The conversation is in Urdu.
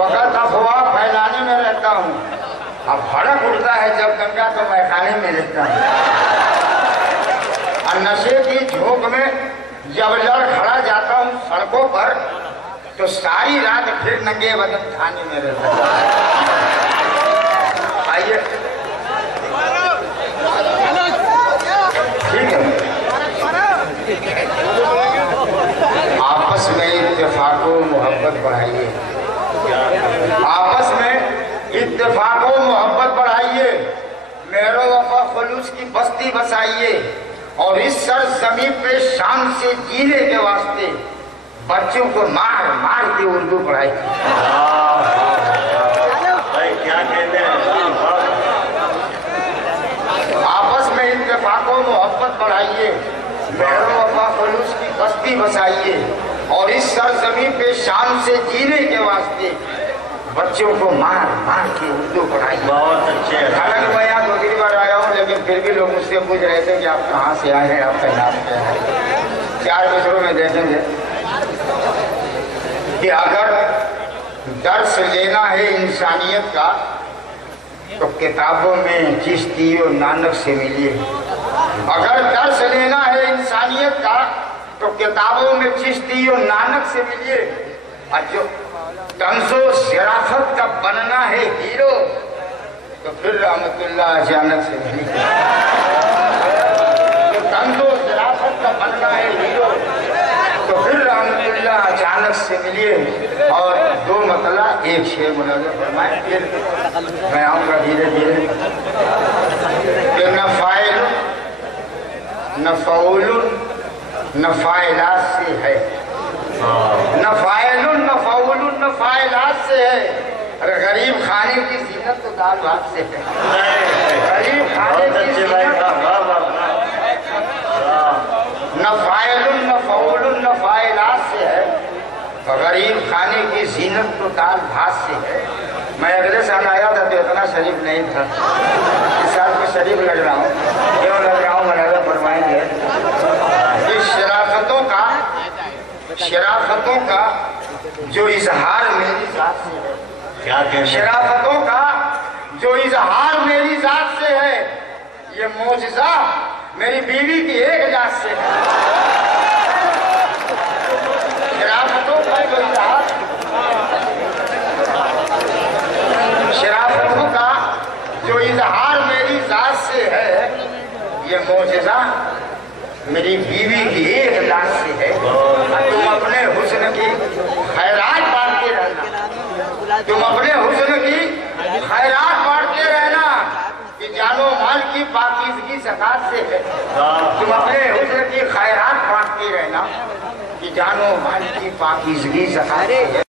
فقط افواہ پھیلانے میں رہتا ہوں، اب بھڑک اٹھتا ہے جب گنگا تو میں خانے میں رہتا ہوں، اور نشے کی جھونک میں جب لڑ کھڑا جاتا ہوں سڑکوں پر تو ساری رات پھر ننگے بدن تھانے میں رہتا ہوں۔ آئیے ٹھیک ہے، آپس میں اتفاق و محبت بڑھائیے، آپس میں اتفاق و محبت بڑھائیے، مہر و وفا خلوص کی بستی بسائیے، اور اس سرزمین پہ شان سے جینے کے واسطے بچوں کو مار مار کے اردو پڑھائیے۔ کیا کہتے ہیں؟ آپس میں اتفاق و محبت بڑھائیے، مہر و وفا خلوص کی بستی بسائیے، اور اس سرزمین پہ شان سے جینے کے واسطے بچوں کو مار مار کے اردو پڑھائیے۔ بہت اچھے، حالانکہ میں یہاں دوسری بار آیا ہوں لیکن پھر بھی لوگ مجھ سے پوچھ رہے تھے کہ آپ کہاں سے آئے ہیں، آپ کا نام کیا ہے۔ 4 مصروں میں دیکھیں گے کہ اگر درس لینا ہے انسانیت کا تو کتابوں میں چشتی و نانک سے ملیے، اگر درس لینا ہے انسانیت کا تو کتابوں میں چشتی و نانک سے ملیے، اور جو طنز و ظرافت کا بننا ہے ہیرو تو پھر رحمت اللہ اچانک سے ملیے، جو طنز و ظرافت کا بننا ہے ہیرو تو پھر رحمت اللہ اچانک سے ملیے۔ اور 2 مطلع ایک شعر مناظر فرمائیں، پھر میں آؤں گا دھیرے دھیرے کہ نفائل نفعول نفائلات سے ہے، نفائل نفعول نفائلات سے ہے، غریب کھانے کی زینت تو دال بھات سے ہے، غریب کھانے کی زینت نفائل نفعول نفائلات سے ہے، غریب کھانے کی زینت تو دال بھات سے ہے۔ میں اگلے سال آیا تھا تو اتنا شریف نہیں تھا، اس سال کو شریف لگ رہا ہوں، کیوں لگ رہا ہوں مناظر فرمائیں گے۔ اس شرافتوں کا جو اظہار میری ذات سے ہے، شرافتوں کا جو اظہار میری ذات سے ہے، یہ معجزہ میری بیوی کی ایک ذات سے ہے۔ شرافتوں کا جو اظہار، شرافتوں کا جو اظہار میری ذات سے ہے، یہ معجزہ میری بیوی کی ایک ذات سے ہے۔ تم اپنے حسن کی خیرات بانٹتے رہنا، تم اپنے حسن کی خیرات بانٹتے رہنا کہ جان و مال کی پاکیزگی زکات سے ہے، تم اپنے حسن کی خیرات بانٹتے رہنا کہ جان و مال کی پاکیزگی زکات سے ہے۔